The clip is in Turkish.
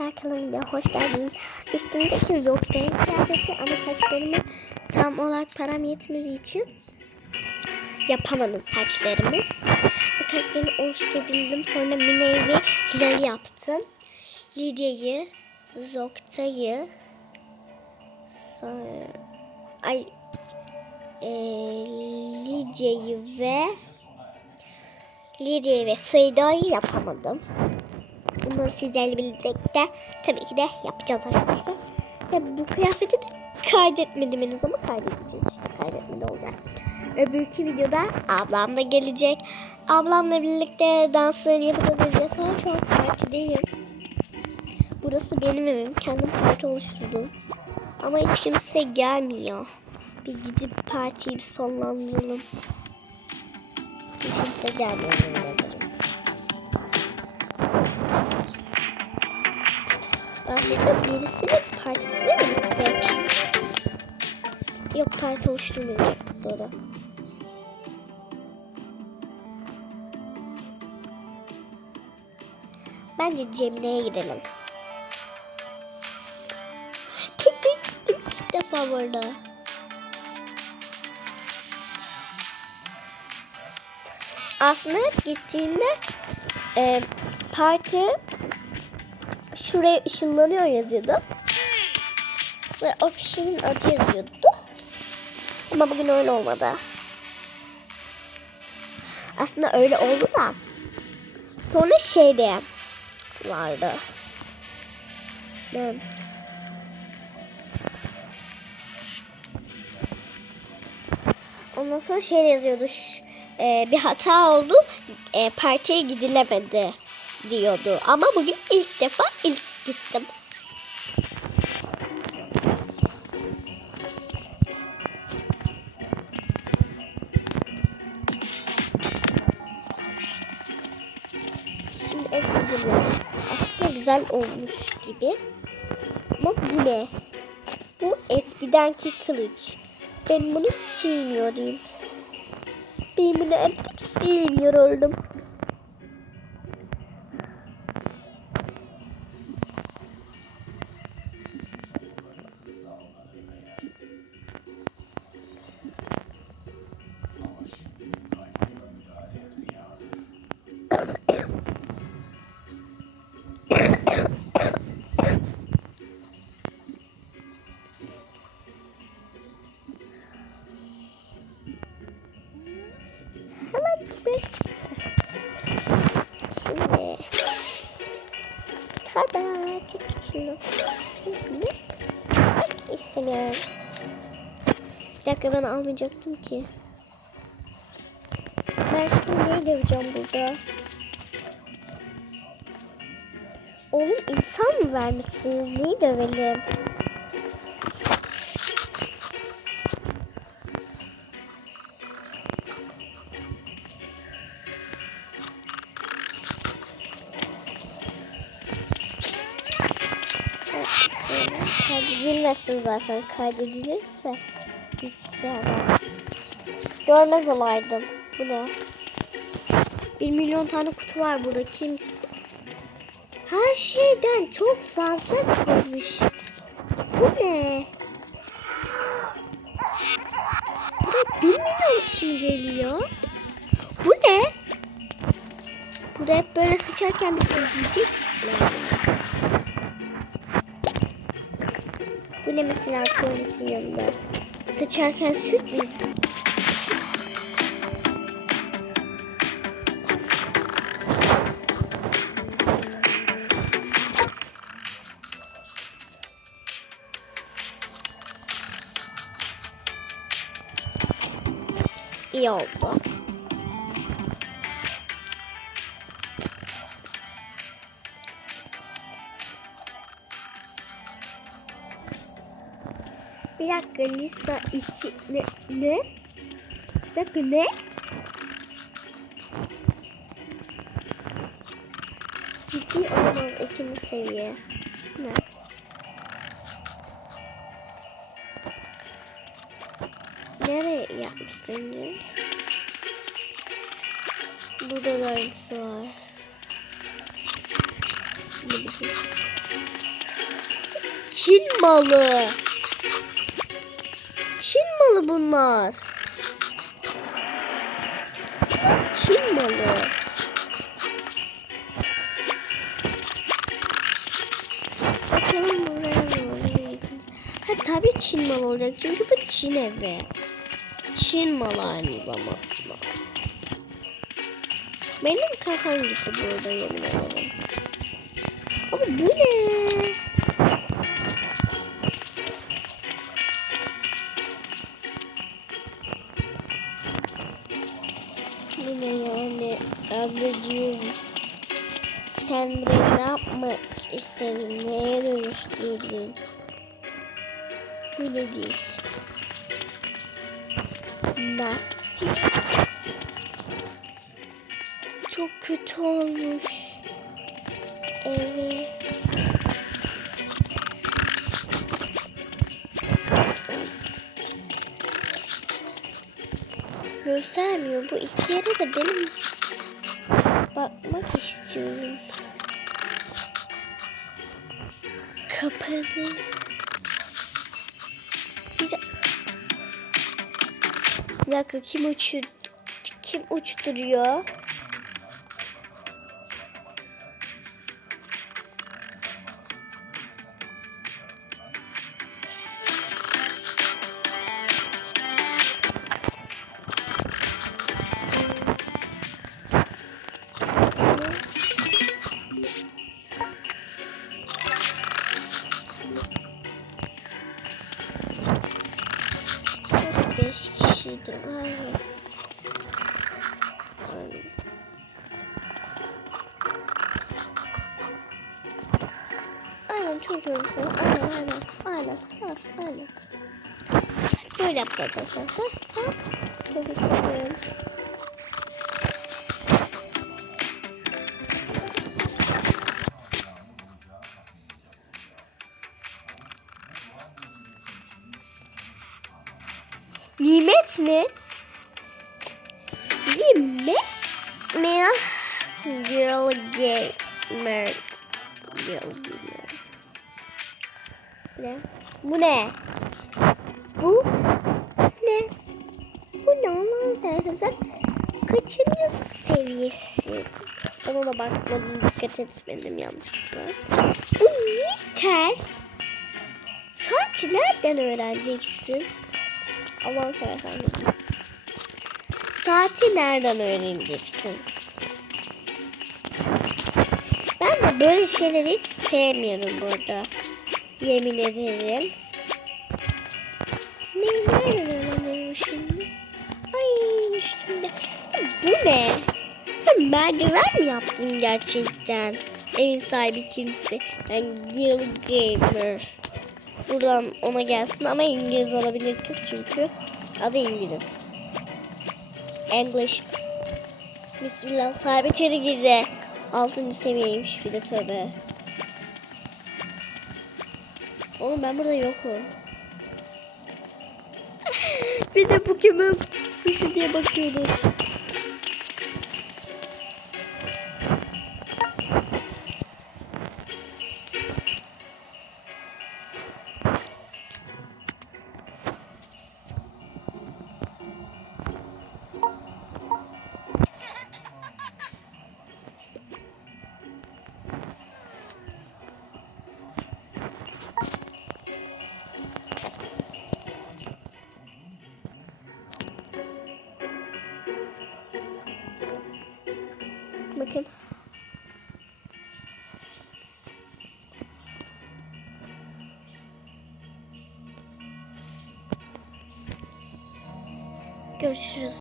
arkadaşlar kanalıma hoş geldiniz. Üstümdeki Zoktay kıyafeti ama saçlarımı tam olarak param yetmediği için yapamadım saçlarımı. Bu karakterini oluşturabildim. Sonra Mine'yi ve yaptım. Lidya'yı, Zoktay'ı, sonra ay e, Lidya'yı ve Lidya'yı ve Suyda'yı yapamadım. Bunları sizlerle birlikte tabii ki de yapacağız arkadaşlar. Ve bu kıyafeti de kaydetmedim henüz ama kaydedeceğiz işte kaydetmede olacak. Öbürkü videoda ablam da gelecek. Ablamla birlikte danslarını yapacağız edeceğiz falan. Şu an partideyim. Burası benim evim. Kendim parti oluşturdum. Ama hiç kimse gelmiyor. Bir gidip partiyi bir sonlandıralım. Hiç kimse gelmiyor. ederim. Başka birisinin partisine mi gitsek? Yok parti oluşturmayacak doğru. Bence Cemile'ye gidelim. Tek tek gittim ilk defa burada. Aslında gittiğimde e, parti şuraya ışınlanıyor yazıyordu. Ve o kişinin adı yazıyordu. Ama bugün öyle olmadı. Aslında öyle oldu da. Sonra şeyde vardı. Ne? Ondan sonra şey yazıyordu. ş- e, bir hata oldu. E, partiye gidilemedi diyordu. Ama bugün ilk defa ilk gittim. Şimdi inceliyorum. Aslında güzel olmuş gibi. Ama bu ne? Bu eskidenki kılıç. Ben bunu sevmiyorum. Ben bunu artık sevmiyorum. Hemen Şimdi. Tada. Çok içinde. Şimdi. Bak istemiyorum. Bir dakika ben almayacaktım ki. Ben şimdi neyi döveceğim burada? Oğlum insan mı vermişsiniz? Neyi dövelim? Kaydedilmesin zaten. Kaydedilirse hiç sevmem. Görmez olaydım. Bu ne? Bir milyon tane kutu var burada. Kim? Her şeyden çok fazla koymuş. Bu ne? Burada bir milyon kişi mi geliyor? Bu ne? Burada hep böyle sıçarken biz izleyecek ne mesela tuvaletin yanında? Sıçarken süt mü? İyi oldu. Dakika Lisa 2 ne ne? Bir dakika ne? Ciddi olamaz ikinci seviye. Ne? Nereye yapmış sence? Burada da aynısı var. Çin malı. Çin malı bunlar. Çin malı. Bakalım buraya ne oluyor. Ha tabii Çin malı olacak çünkü bu Çin evi. Çin malı aynı zamanda. Benim kafam gitti burada yemin ederim. Ama bu ne? Bu ne yani ablacığım? Sen burayı ne yapmak istedin? Neye dönüştürdün? Ne değil? Nasıl? Çok kötü olmuş. Evet. Göstermiyor. Bu iki yere de benim bakmak istiyorum. Kapalı. Bir, de... bir dakika kim uçur kim uçturuyor? Ya. Aynen. Çok yorum. Aynen aynen. Aynen. Aynen. Böyle yap zaten sen. Ha, ha. Çok yorum. Nimet mi? Nimet mi? Girl gamer. Girl gamer. Ne? Bu ne? Bu ne? Bu ne Allah'ın seversen sen kaçıncı seviyesi? Ona da bakmadım, dikkat etmedim yanlışlıkla. Bu niye ters? Saati nereden öğreneceksin? Allah'ın seversen. Saati nereden öğreneceksin? Ben de böyle şeyleri hiç sevmiyorum burada. Yemin ederim. Ne nereden öğreneceğim şimdi? Ay üstümde. Bu ne? Merdiven mi yaptın gerçekten? Evin sahibi kimse. Yani Gil Gamer. Buradan ona gelsin ama İngiliz olabilir kız çünkü adı İngiliz. English. Bismillah sahibi içeri girdi. Altıncı seviyeymiş bir de tövbe. Oğlum ben burada yokum. bir de bu kimin kuşu diye bakıyordu. Bakın. Görüşürüz.